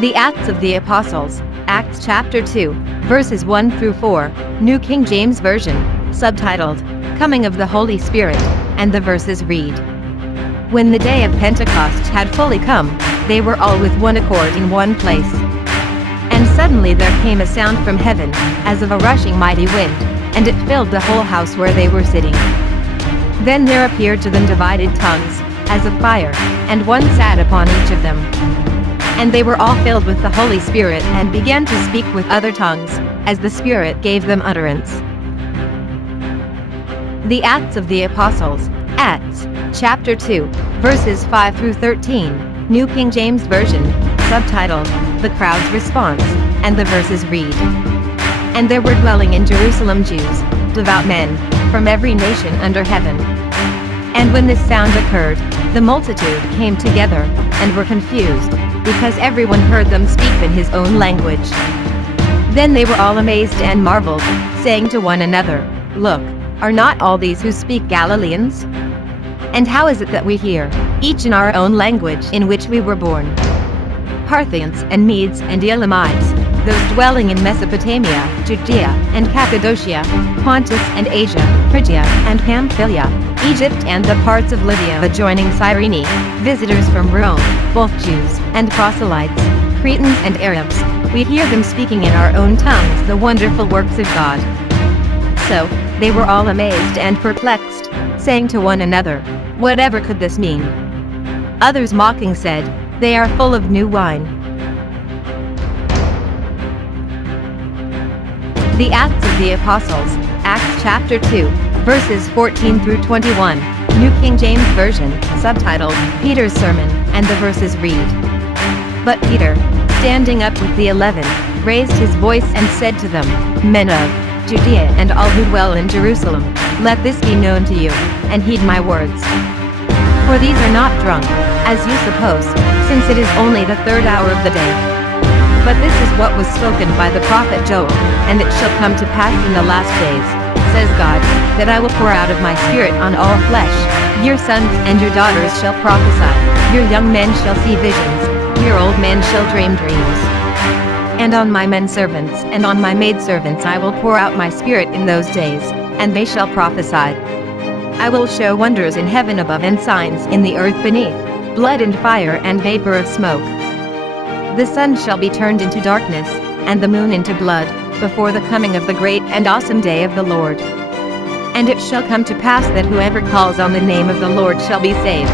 The Acts of the Apostles, Acts chapter 2, verses 1 through 4, New King James Version, subtitled, Coming of the Holy Spirit, and the verses read. When the day of Pentecost had fully come, they were all with one accord in one place. And suddenly there came a sound from heaven, as of a rushing mighty wind, and it filled the whole house where they were sitting. Then there appeared to them divided tongues, as of fire, and one sat upon each of them. And they were all filled with the Holy Spirit and began to speak with other tongues, as the Spirit gave them utterance. The Acts of the Apostles, Acts, chapter 2, verses 5 through 13, New King James Version, subtitled, The Crowd's Response, and the verses read. And there were dwelling in Jerusalem Jews, devout men, from every nation under heaven. And when this sound occurred, the multitude came together, and were confused, because everyone heard them speak in his own language. Then they were all amazed and marveled, saying to one another, Look, are not all these who speak Galileans? And how is it that we hear, each in our own language in which we were born? Parthians and Medes and Elamites, those dwelling in Mesopotamia, Judea and Cappadocia, Pontus and Asia, Phrygia and Pamphylia, Egypt and the parts of Libya adjoining Cyrene, visitors from Rome, both Jews and proselytes, Cretans and Arabs, we hear them speaking in our own tongues the wonderful works of God. So, they were all amazed and perplexed, saying to one another, Whatever could this mean? Others mocking said, They are full of new wine. The Acts of the Apostles, Acts chapter 2, verses 14 through 21, New King James Version, subtitled, Peter's Sermon, and the verses read. But Peter, standing up with the 11, raised his voice and said to them, Men of Judea and all who dwell in Jerusalem, let this be known to you, and heed my words. For these are not drunk, as you suppose, since it is only the third hour of the day. But this is what was spoken by the prophet Joel, and it shall come to pass in the last days, says God, that I will pour out of my Spirit on all flesh. Your sons and your daughters shall prophesy, your young men shall see visions, your old men shall dream dreams. And on my men servants and on my maidservants I will pour out my Spirit in those days, and they shall prophesy. I will show wonders in heaven above and signs in the earth beneath, blood and fire and vapor of smoke. The sun shall be turned into darkness, and the moon into blood, before the coming of the great and awesome day of the Lord. And it shall come to pass that whoever calls on the name of the Lord shall be saved.